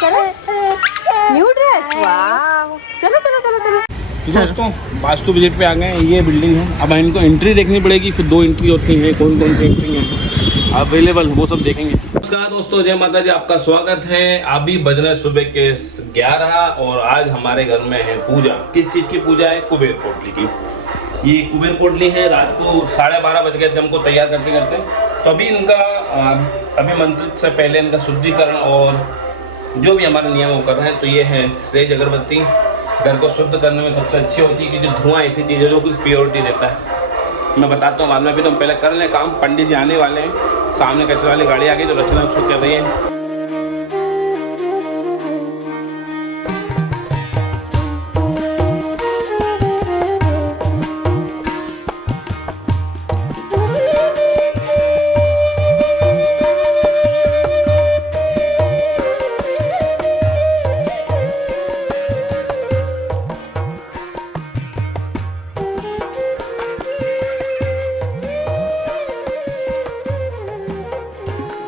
चलो new dress, वाह। चलो चलो चलो चलो। तो दोस्तों वास्तु विजिट पे आ गए हैं। ये बिल्डिंग है, अब इनको एंट्री देखनी पड़ेगी, फिर 2 एंट्री होती हैं, कौन कौन सी एंट्री हैं अवेलेबल, वो सब देखेंगे। नमस्कार दोस्तों, जय माता जी, आपका स्वागत है। अभी बज रहे सुबह के 11 और आज हमारे घर में है पूजा। किस चीज़ की पूजा है? कुबेर पोटली की। ये कुबेर पोटली है। रात को 12:30 बज गए थे हमको तैयार करते करते। तो अभी इनका अभिमंत्रित से पहले इनका शुद्धिकरण और जो भी हमारे नियम वो कर रहे हैं। तो ये है सेज अगरबत्ती, घर को शुद्ध करने में सबसे अच्छी होती है, क्योंकि धुआं ऐसी चीज़ है जो कि प्योरिटी देता है। मैं बताता हूँ बाद में, अभी तो हम पहले कर लें काम। पंडित जी आने वाले हैं, सामने कचरे वाली गाड़ी आ गई तो रचना उसको कर रही है।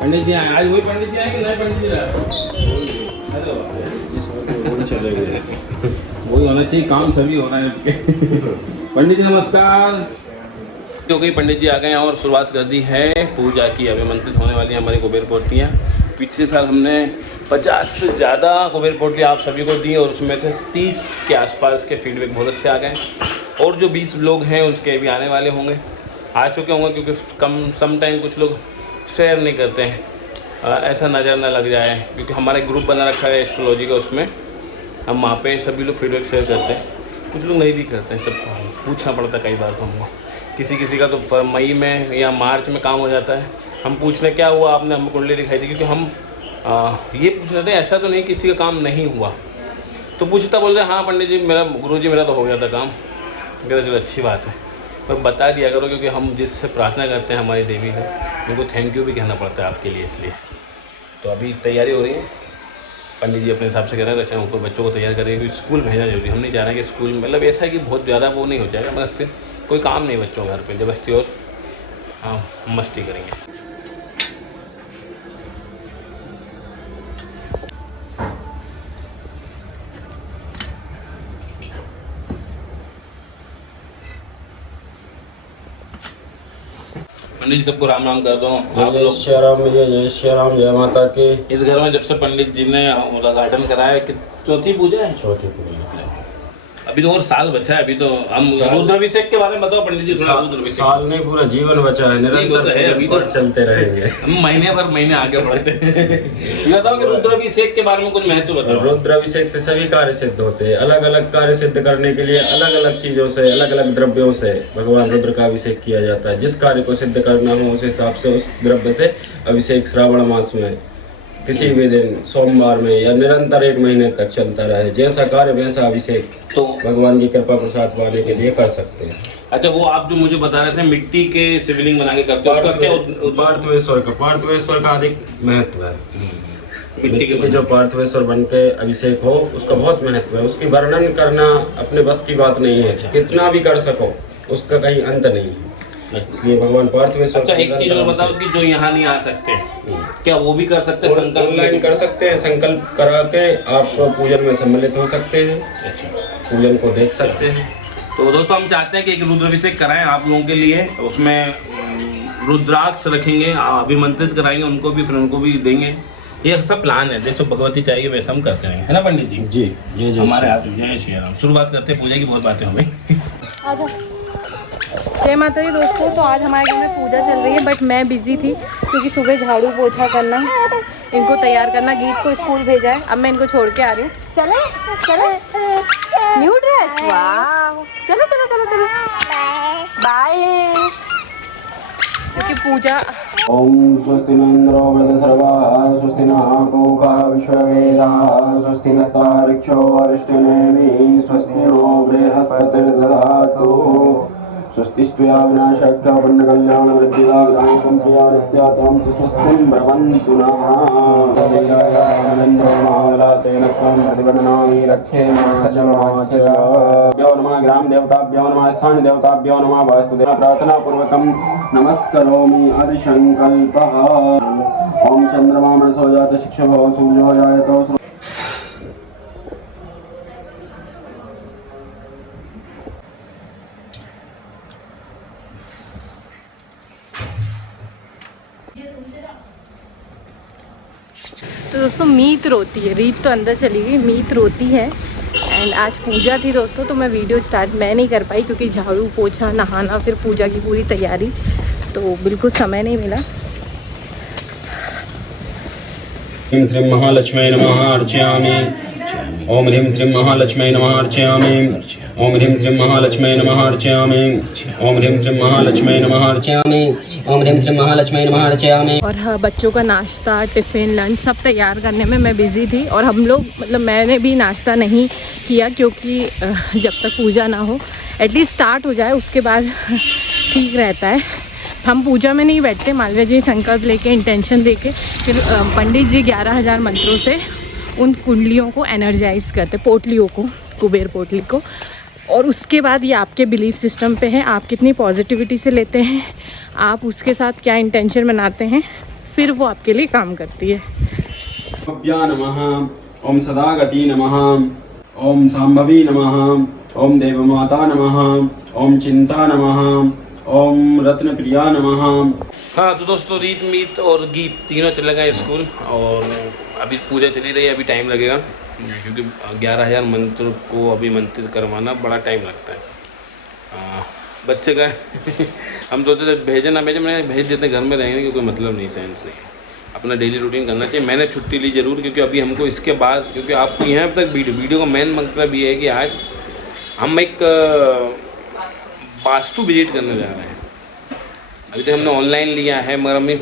पंडित जी आए, आज वही पंडित जी आए कि नए पंडित जी आए? चले गए, वही होना चाहिए, काम सभी होना है। पंडित जी नमस्कार। हो गई, पंडित जी आ गए हैं और शुरुआत कर दी है पूजा की। अभिमंत्रित होने वाली हमारी कुबेर पोटलियाँ। पिछले साल हमने 50 से ज़्यादा कुबेर पोटली आप सभी को दी और उसमें से 30 के आसपास के फीडबैक बहुत अच्छे आ गए। और जो 20 लोग हैं उसके भी आने वाले होंगे, आ चुके होंगे, क्योंकि सम टाइम कुछ लोग शेयर नहीं करते हैं, ऐसा नज़र ना लग जाए, क्योंकि हमारा ग्रुप बना रखा है एस्ट्रोलॉजी का, उसमें हम वहाँ पे सभी लोग फीडबैक शेयर करते हैं। कुछ लोग नहीं भी करते हैं, सब पूछना पड़ता है कई बार तो हमको। किसी का तो मई में या मार्च में काम हो जाता है। हम पूछने क्या हुआ आपने, हमें कुंडली दिखाई थी, क्योंकि हम ये पूछ रहे थे ऐसा तो नहीं किसी का काम नहीं हुआ। तो पूछता बोल रहे हाँ पंडित जी मेरा, गुरु जी मेरा तो हो गया था काम। कहते चलो अच्छी बात है, पर बता दिया करो, क्योंकि हम जिससे प्रार्थना करते हैं हमारी देवी से, उनको थैंक यू भी कहना पड़ता है आपके लिए, इसलिए। तो अभी तैयारी हो रही है, पंडित जी अपने हिसाब से कह रहे हैं रचना ऊपर बच्चों को तैयार करेंगे, क्योंकि स्कूल भेजना जरूरी। हम नहीं चाह रहे कि स्कूल मतलब ऐसा है कि बहुत ज़्यादा वो नहीं हो जाएगा, मगर फिर कोई काम नहीं बच्चों घर पे जबरदस्ती और हाँ मस्ती करेंगे। पंडित जी सबको राम राम कर दो। जय श्री राम, जय श्री राम, जय माता की। इस घर में जब से पंडित जी ने उद्घाटन कराया कि चौथी पूजा है, चौथी पूजा। अभी तो और साल बचा है। अभी तो हम रुद्राभिषेक के बारे में बताओ पंडित जी थोड़ा। रुद्राभिषेक साल नहीं, पूरा जीवन बचा है, निरंतर है, अभी तो चलते रहेंगे। हम महीने आगे बढ़ते हैं। ये बताओ कि रुद्राभिषेक के बारे में कुछ महत्व बताओ। रुद्राभिषेक से सभी कार्य सिद्ध होते हैं। अलग अलग कार्य सिद्ध करने के लिए अलग अलग चीजों से, अलग अलग द्रव्यों से भगवान रुद्र का अभिषेक किया जाता है। जिस कार्य को सिद्ध करना हो उस हिसाब से उस द्रव्य से अभिषेक श्रावण मास में किसी भी दिन, सोमवार में, या निरंतर 1 महीने तक चलता रहे। जैसा कार्य वैसा अभिषेक तो भगवान की कृपा प्रसाद पाने के लिए कर सकते हैं। अच्छा, वो आप जो मुझे बता रहे थे मिट्टी के शिवलिंग बना के करते हैं, उसका क्या? पार्थवेश्वर का अधिक महत्व है। मिट्टी के जो पार्थवेश्वर बन के अभिषेक हो उसका बहुत महत्व है। उसकी वर्णन करना अपने बस की बात नहीं है। कितना भी कर सको उसका कहीं अंत नहीं है, इसलिए भगवान पार्थवेश्वर। अच्छा, एक चीज और बताओ कि जो यहाँ नहीं आ सकते क्या वो भी कर सकते हैं? संकल्प ऑनलाइन कर सकते हैं, संकल्प करा के आप पूजन में सम्मिलित हो सकते हैं। अच्छा, पूजन को देख सकते हैं। तो दोस्तों हम चाहते हैं कि एक रुद्राभिषेक कराएं आप लोगों के लिए। उसमें रुद्राक्ष रखेंगे, अभिमंत्रित कराएंगे उनको भी, फिर उनको भी देंगे। ये सब प्लान है, जैसे भगवती चाहिए वैसे हम करते हैं, है ना पंडित जी? जी जी, हमारे हाथ में जय श्री राम। शुरुआत करते हैं, पूजा की बहुत बातें हो गई। आ जाओ। जय माता दी दोस्तों। तो आज हमारे घर में पूजा चल रही है, बट मैं बिजी थी क्योंकि सुबह झाड़ू पोछा करना, इनको तैयार करना, गीत को स्कूल भेजा है। अब मैं इनको छोड़ के आ रही हूँ। चले चले न्यू ड्रेस, वाह। चलो चलो चलो चलो बाय। क्योंकि पूजा। ओम स्वस्ति न इंद्रो वृद्धसर्वाः, स्वस्ति नः पूषा विश्ववेदाः, स्वस्ति नस्तार्क्ष्यो अरिष्टनेमिः, स्वस्ति नो बृहस्पतिर्दधातु, स्वस्तिस्त्वया विनाशक्या पुण्यकल्याणवृद्धिदायकं प्रिया नित्यात्वं च स्वस्तिं भवन्तु नः। तेन त्वं प्रतिपन्नामि रक्षे सचमाचर। यो नमः ग्राम देवताभ्यो नमः स्थान देवताभ्यो नमः वास्तुदेव प्रार्थना पूर्वकं नमस्करोमि अधिसंकल्पः। ओम चंद्रमा मनसो जात शिक्षो सूर्यो जायतो मीत रोती है, रीत तो अंदर चली गई, मीत रोती है। एंड आज पूजा थी दोस्तों, तो मैं वीडियो स्टार्ट मैं नहीं कर पाई क्योंकि झाड़ू पोछा नहाना फिर पूजा की पूरी तैयारी, तो बिल्कुल समय नहीं मिला। ओम श्री महालक्ष्मी नमः अर्चयामि। ओम ह्रीं श्रीं महालक्ष्मी नमः अर्चयामि। ओम ह्रीं श्रीं महालक्ष्मी नमः अर्चयामि। ओम ह्रीं श्रीं महालक्ष्मी नमः अर्चयामि। ओम ह्रीं श्रीं महालक्ष्मी नमः अर्चयामि। और हाँ, बच्चों का नाश्ता, टिफ़िन, लंच सब तैयार करने में मैं बिज़ी थी। और हम लोग मतलब मैंने भी नाश्ता नहीं किया क्योंकि जब तक पूजा ना हो एटलीस्ट स्टार्ट हो जाए उसके बाद ठीक रहता है। हम पूजा में नहीं बैठते, मालवीय जी संकल्प लेके इंटेंशन देके फिर पंडित जी 11,000 मंत्रों से उन कुंडलियों को एनर्जाइज करते, पोटलियों को, कुबेर पोटली को। और उसके बाद ये आपके बिलीफ सिस्टम पे है, आप कितनी पॉजिटिविटी से लेते हैं, आप उसके साथ क्या इंटेंशन बनाते हैं, फिर वो आपके लिए काम करती है। भव्या नमः। ओम सदागति नमः। ओम सांभवी नमः। ओम देवमाता नमः। ओम चिंता नमः। ओम रत्न प्रिया नमः। हाँ तो दोस्तों, रीत मीत और गीत तीनों चले गए स्कूल और अभी पूजा चली रही है। अभी टाइम लगेगा क्योंकि 11,000 मंत्र को अभी मंत्रित करवाना बड़ा टाइम लगता है। बच्चे गए हम सोचते थे भेजे ना भेजे, मैंने भेज देते घर में रहेंगे क्योंकि मतलब नहीं, सेंस नहीं, अपना डेली रूटीन करना चाहिए। मैंने छुट्टी ली ज़रूर क्योंकि अभी हमको इसके बाद, क्योंकि आपको यहाँ तक वीडियो का मेन मतलब ये है कि आज हम एक वास्तु विजिट करने जा रहे हैं। अभी तक हमने ऑनलाइन लिया है मगर हमें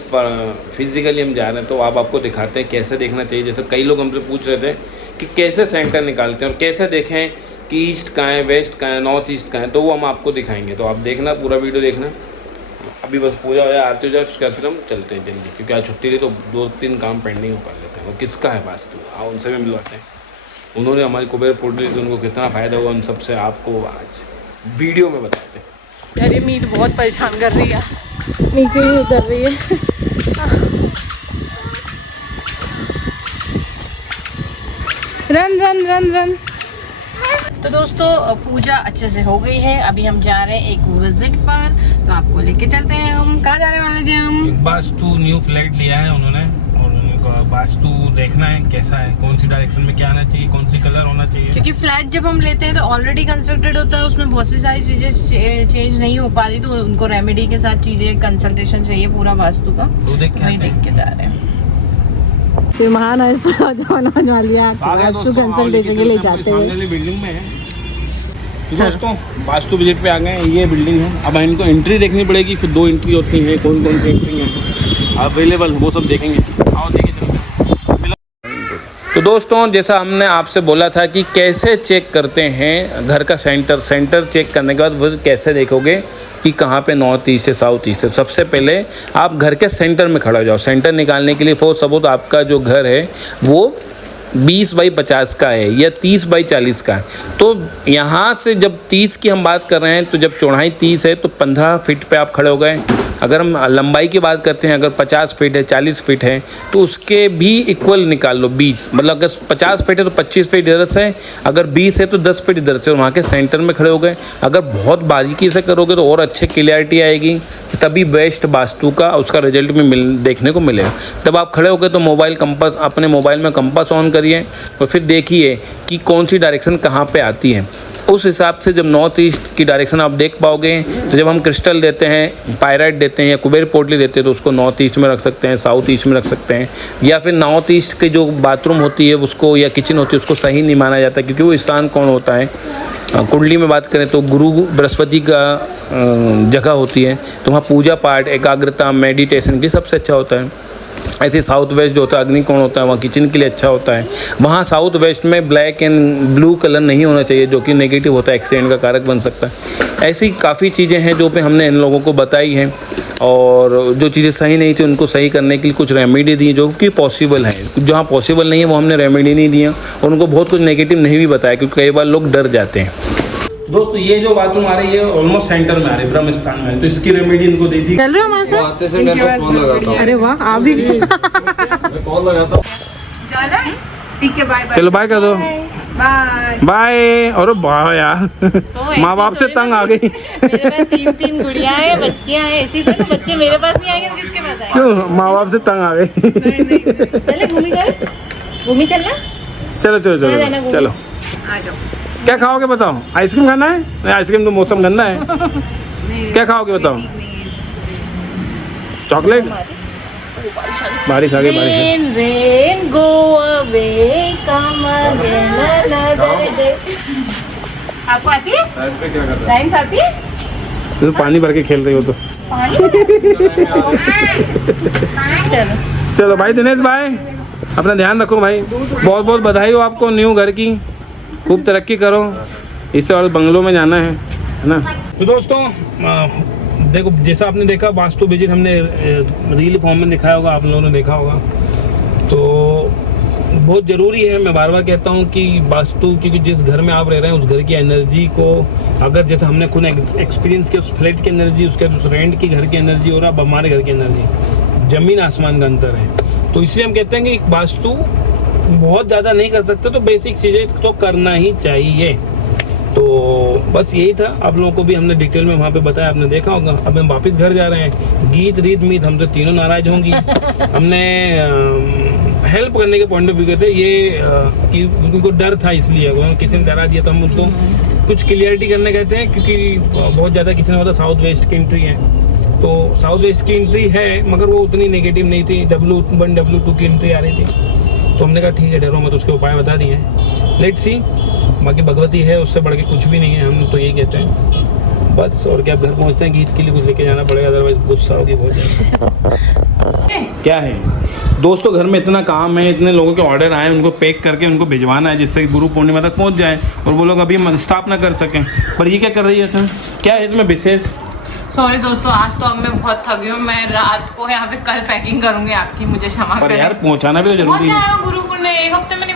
फिजिकली हम जा रहे हैं, तो आप आपको दिखाते हैं कैसे देखना चाहिए। जैसे कई लोग हमसे पूछ रहे थे कि कैसे सेंटर निकालते हैं और कैसे देखें कि ईस्ट कहाँ है, वेस्ट कहाँ है, नॉर्थ ईस्ट कहाँ है, तो वो हम आपको दिखाएंगे। तो आप देखना, पूरा वीडियो देखना। अभी बस पूजा हो जाए, आरती हो जाए, उसके बाद फिर हम चलते हैं जल्दी, क्योंकि आज छुट्टी रही तो 2-3 काम पेंडिंग कर लेते हैं। वो किसका है वास्तु, हाँ उनसे भी मिलवाते हैं। उन्होंने हमारी कुबेर पोटली दी, उनको कितना फ़ायदा हुआ उन सबसे आपको आज वीडियो में बताते हैं। अरे मीत बहुत परेशान कर रही है, नीचे ही उतर रही है। Run run run run. तो दोस्तों पूजा अच्छे से हो गई है, अभी हम जा रहे हैं एक विजिट पर, तो आपको लेके चलते हैं। हम कहाँ जा रहे वाले जी? हम वास्तु न्यू फ्लैट लिया है उन्होंने और उनको वास्तु देखना है कैसा है, कौन सी डायरेक्शन में क्या आना चाहिए, कौन सी कलर होना चाहिए। क्योंकि फ्लैट जब हम लेते हैं तो ऑलरेडी कंस्ट्रक्टेड होता है, उसमें बहुत सी सारी चीजें चेंज नहीं हो पा रही, तो उनको रेमेडी के साथ चीजें कंसल्टेशन चाहिए पूरा वास्तु का, तो देख के जा रहे हैं। फिर महान वास्तु कंसल्टेशन के लिए जाते हैं। बिल्डिंग में है तो दोस्तों वास्तु विजिट पे आ गए हैं। ये बिल्डिंग है, अब इनको एंट्री देखनी पड़ेगी, फिर 2 एंट्री होती हैं, कौन कौन सी एंट्री है अवेलेबल, वो सब देखेंगे। आओ देखिए। तो दोस्तों जैसा हमने आपसे बोला था कि कैसे चेक करते हैं घर का सेंटर चेक करने के बाद वो कैसे देखोगे कि कहाँ पे नॉर्थ ईस्ट है, साउथ ईस्ट है। सबसे पहले आप घर के सेंटर में खड़ा हो जाओ। सेंटर निकालने के लिए फॉर सपोज आपका जो घर है वो 20 बाई 50 का है या 30 बाई 40 का है, तो यहाँ से जब 30 की हम बात कर रहे हैं तो जब चौड़ाई 30 है तो 15 फीट पे आप खड़े हो गए। अगर हम लंबाई की बात करते हैं, अगर 50 फीट है, 40 फीट है, तो उसके भी इक्वल निकाल लो 20। मतलब अगर 50 फीट है तो 25 फीट इधर से, अगर 20 है तो 10 फीट इधर से, और वहाँ के सेंटर में खड़े हो गए। अगर बहुत बारीकी से करोगे तो और अच्छे क्लियरिटी आएगी, तभी बेस्ट वास्तु का उसका रिजल्ट भी देखने को मिलेगा। तब आप खड़े हो गए तो मोबाइल कंपास, अपने मोबाइल में कंपास ऑन करिए और फिर देखिए कि कौन सी डायरेक्शन कहाँ पे आती है। उस हिसाब से जब नॉर्थ ईस्ट की डायरेक्शन आप देख पाओगे, तो जब हम क्रिस्टल देते हैं, पायराइट देते हैं या कुबेर पोटली देते हैं, तो उसको नॉर्थ ईस्ट में रख सकते हैं, साउथ ईस्ट में रख सकते हैं, या फिर नॉर्थ ईस्ट के जो बाथरूम होती है उसको या किचन होती है उसको सही नहीं माना जाता, क्योंकि वो स्थान कौन होता है। कुंडली में बात करें तो गुरु बृहस्पति का जगह होती है, तो वहाँ पूजा पाठ, एकाग्रता, मेडिटेशन की सबसे अच्छा होता है। ऐसे साउथ वेस्ट जो होता है अग्नि कोण होता है, वहाँ किचन के लिए अच्छा होता है। वहाँ साउथ वेस्ट में ब्लैक एंड ब्लू कलर नहीं होना चाहिए, जो कि नेगेटिव होता है, एक्सीडेंट का कारक बन सकता है। ऐसी काफ़ी चीज़ें हैं जो पे हमने इन लोगों को बताई हैं, और जो चीज़ें सही नहीं थी उनको सही करने के लिए कुछ रेमेडी दी जो कि पॉसिबल है। जहाँ पॉसिबल नहीं है वो हमने रेमेडी नहीं दिया, और उनको बहुत कुछ नेगेटिव नहीं भी बताया, क्योंकि कई बार लोग डर जाते हैं। दोस्तों ये जो बाथरूम आ रही है ऑलमोस्ट सेंटर में आ रही है, ब्रह्म स्थान में, तो इसकी रेमेडी इनको दी थी। चल रहे हो हमारे साथ? अरे वाह, आप भी कॉल लगाता हूँ। ठीक है, बाय बाय। चलो बाय कर दो, बाय बाय। और वाह यार, माँ बाप से तंग आ गई। मेरे पास 3 गुड़िया है, बच्चियां हैं, ऐसी से बच्चे मेरे पास नहीं आएंगे, किसके पास आएंगे? क्यों माँ बाप से तंग आ गए? चले घूमी गए। घूमी चलना। चलो चलो चलो जाना घूमने। चलो। आ जाओ। क्या खाओगे बताओ? आइसक्रीम खाना है? नहीं, आइसक्रीम तो मौसम गंदा है। क्या खाओगे बताओ? चॉकलेट? बारिश आ गई, बारिश आ गई। Rain, rain, go away, come again another day। आपको आती है? राइम्स आती है? तो पानी भर के खेल रही हो तो। चलो। चलो भाई दिनेश भाई, अपना ध्यान रखो भाई। बहुत बहुत बधाई हो आपको न्यू घर की। खूब तरक्की करो। इस साल बंगलों में जाना है ना? तो दोस्तों देखो, जैसा आपने देखा वास्तु विजिट हमने रील फॉर्म में दिखाया होगा, आप लोगों ने देखा होगा। तो बहुत ज़रूरी है, मैं बार बार कहता हूँ कि वास्तु, क्योंकि जिस घर में आप रह रहे हैं उस घर की एनर्जी को, अगर जैसे हमने खुद एक्सपीरियंस किया, उस फ्लैट की एनर्जी, उसके उस रेंट की घर की एनर्जी और अब हमारे घर की एनर्जी, ज़मीन आसमान का अंतर है। तो इसलिए हम कहते हैं कि वास्तु बहुत ज़्यादा नहीं कर सकते, तो बेसिक चीज़ें तो करना ही चाहिए। तो बस यही था, आप लोगों को भी हमने डिटेल में वहाँ पे बताया, आपने देखा होगा। अब हम वापस घर जा रहे हैं। गीत रीत मीत हमसे तीनों नाराज होंगी। हमने हेल्प करने के पॉइंट ऑफ व्यू के थे ये कि उनको डर था, इसलिए अगर किसी ने डरा दिया तो हम उसको कुछ क्लियरिटी करने कहते हैं, क्योंकि बहुत ज़्यादा किसी ने बोला साउथ वेस्ट की एंट्री है, तो साउथ वेस्ट की एंट्री है मगर वो उतनी नेगेटिव नहीं थी। W1 W2 की एंट्री आ रही थी, तो हमने कहा ठीक है, डरो मत, उसके उपाय बता दिए हैं। लेट्स सी, बाकी भगवती है, उससे बढ़ के कुछ भी नहीं है, हम तो यही कहते हैं बस। और क्या, घर पहुंचते हैं, गीत के लिए कुछ लेके जाना पड़ेगा, अदरवाइज गुस्सा होगी बहुत। क्या है दोस्तों, घर में इतना काम है, इतने लोगों के ऑर्डर आए, उनको पैक करके उनको भिजवाना है, जिससे गुरु पूर्णिमा तक पहुंच जाए और वो लोग अभी स्थापना कर सकें। पर ये क्या कर रही है सर, क्या है इसमें विशेष? सॉरी दोस्तों, आज तो अब मैं बहुत थक गई हूँ। मैं रात को यहाँ पे कल पैकिंग करूँगी आपकी, मुझे क्षमा पर करें। यार पहुंचाना भी तो पहुँच जरूरी है। जाएगा गुरु पूर्णिमा, एक हफ्ते में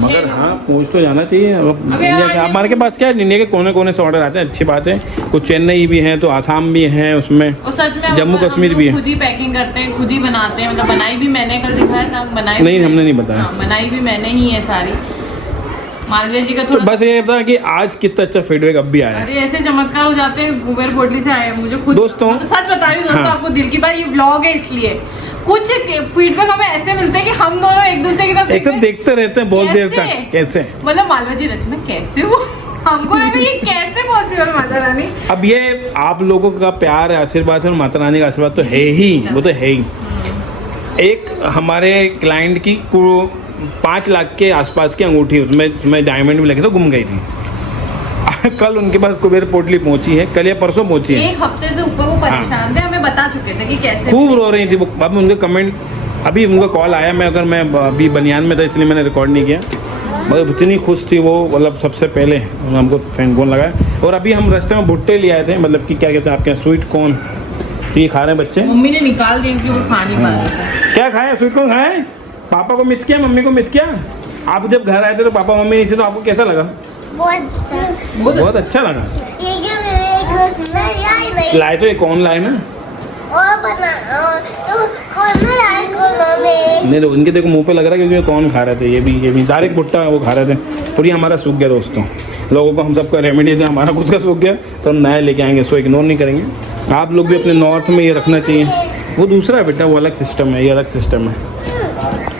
मगर हाँ, पहुंच तो जाना चाहिए। अब इंडिया के, हमारे के पास क्या है, इंडिया के कोने कोने से ऑर्डर आते हैं, अच्छी बात है। कुछ चेन्नई भी है, तो आसाम भी है, उसमें और सच में जम्मू कश्मीर भी है। खुद ही पैकिंग करते हैं, खुद ही बनाते हैं। मतलब बनाई भी मैंने, कल दिखाया था, बनाई नहीं, हमने नहीं बताया। हाँ, बनाई भी मैंने ही है सारी। मालवीय जी का तो थोड़ा बस ये था कि आज कितना अच्छा फीडबैक अब भी आया। अरे ऐसे चमत्कार हो जाते हैं, कुबेर पोटली से आए मुझे खुद। दोस्तों, मतलब सच बता रही हूँ दोस्तों, हाँ। आपको दिल की बात, ये व्लॉग है इसलिए कुछ फीडबैक हमें ऐसे मिलते हैं कि हम दोनों एक दूसरे की तरफ एक तो देखते रहते हैं बहुत देर तक, कैसे मतलब मालवा जी रचना कैसे वो हमको लगा ये कैसे पॉसिबल, माता रानी। अब ये आप लोगों का प्यार है, आशीर्वाद है, और माता रानी का आशीर्वाद तो है ही, वो तो है ही। एक हमारे क्लाइंट की 5 लाख के आसपास की अंगूठी, उसमें डायमंड भी लगे थे, गुम गई थी। कल उनके पास कुबेर पोटली पहुंची है, कल या परसों पहुंची है। एक हफ्ते से ऊपर वो परेशान थे, हमें बता चुके थे कि कैसे खूब रो रही थी वो। अब उनके कमेंट, अभी उनका कॉल आया, मैं अभी बनियान में था इसलिए मैंने रिकॉर्ड नहीं किया। मतलब इतनी खुश थी वो, मतलब सबसे पहले हमको फोन लगाया। और अभी हम रास्ते में भुट्टे ले आए थे, मतलब कि क्या कहते हैं आपके यहाँ, स्वीट कॉर्न। तो ये खा रहे हैं बच्चे। मम्मी ने निकाल दिया क्योंकि वो खा नहीं पा रहे थे। क्या खाए? स्वीट कॉर्न खाए? पापा को मिस किया, मम्मी को मिस किया? आप जब घर आए थे तो पापा मम्मी नहीं थे, तो आपको कैसा लगा? बहुत अच्छा लगा। लाए तो ये कौन लाए ना? नहीं तो इनके देखो मुंह पे लग रहा है, क्योंकि ये कौन खा रहे थे, ये भी डायरेक्ट भुट्टा वो खा रहे थे। और ये हमारा सूख गया दोस्तों, लोगों को हम सबका रेमेडी थे, हमारा खुद का सूख गया, तो हम नया लेके आएंगे, इसको इग्नोर नहीं करेंगे। आप लोग भी अपने नॉर्थ में ये रखना चाहिए। वो दूसरा है बेटा, वो अलग सिस्टम है, ये अलग सिस्टम है।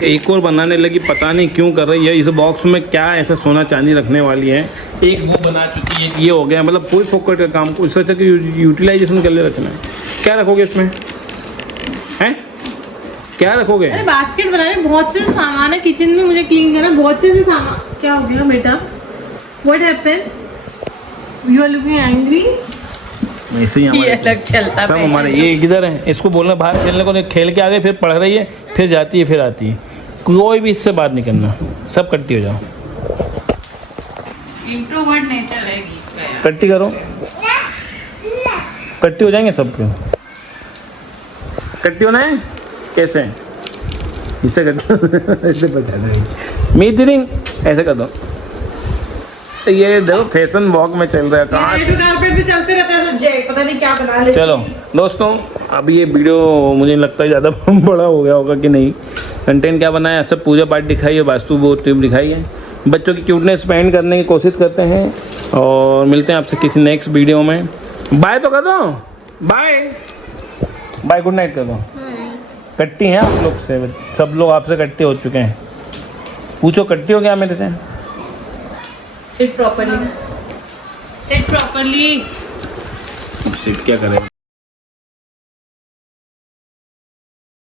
एक और बनाने लगी, पता नहीं क्यों कर रही है। इस बॉक्स में क्या ऐसा सोना चांदी रखने वाली है? एक वो बना चुकी है, ये हो गया, मतलब कोई फोकट का काम को इससे अच्छा कि यूटिलाइजेशन कर ले रचना है। क्या रखोगे इसमें हैं? क्या रखोगे? अरे बास्केट बनाने बहुत से सामान है किचन में, मुझे क्लीन करना बहुत से सामान। क्या हो गया बेटा? What happened? You are looking angry? ऐसे ही ये अलग चलता सब है हमारे। ये किधर है? इसको बोलना बाहर खेलने को, नहीं खेल के आ गए, फिर पढ़ रही है, फिर जाती है, फिर आती है। कोई भी इससे बात नहीं करना, सब कट्टी हो जाओ। इंट्रोवर्ट नेचर है गीत का। कट्टी करो, कट्टी हो जाएंगे सब। फिर कट्टी होना है कैसे? इससे कर ऐसे बचा दो, मीटिंग ऐसे कर दो। ये देखो फैशन वॉक में चल रहा है, कहाँ से कारपेट पे चलते रहता है, तो जय पता नहीं क्या बना ले। चलो दोस्तों, अब ये वीडियो मुझे लगता है ज़्यादा बड़ा हो गया होगा कि नहीं। कंटेंट क्या बनाया, सब पूजा पाठ दिखाई है, वास्तु बहुत टिप दिखाई है, बच्चों की क्यूटनेस स्पेंड करने की कोशिश करते हैं। और मिलते हैं आपसे किसी नेक्स्ट वीडियो में। बाय तो कर दो, बाय बाय, गुड नाइट कर दो। कट्टी हैं आप लोग से, सब लोग आपसे कट्टे हो चुके हैं। पूछो कट्टी हो क्या मेरे से? Sit properly, sit properly. Sit क्या करें?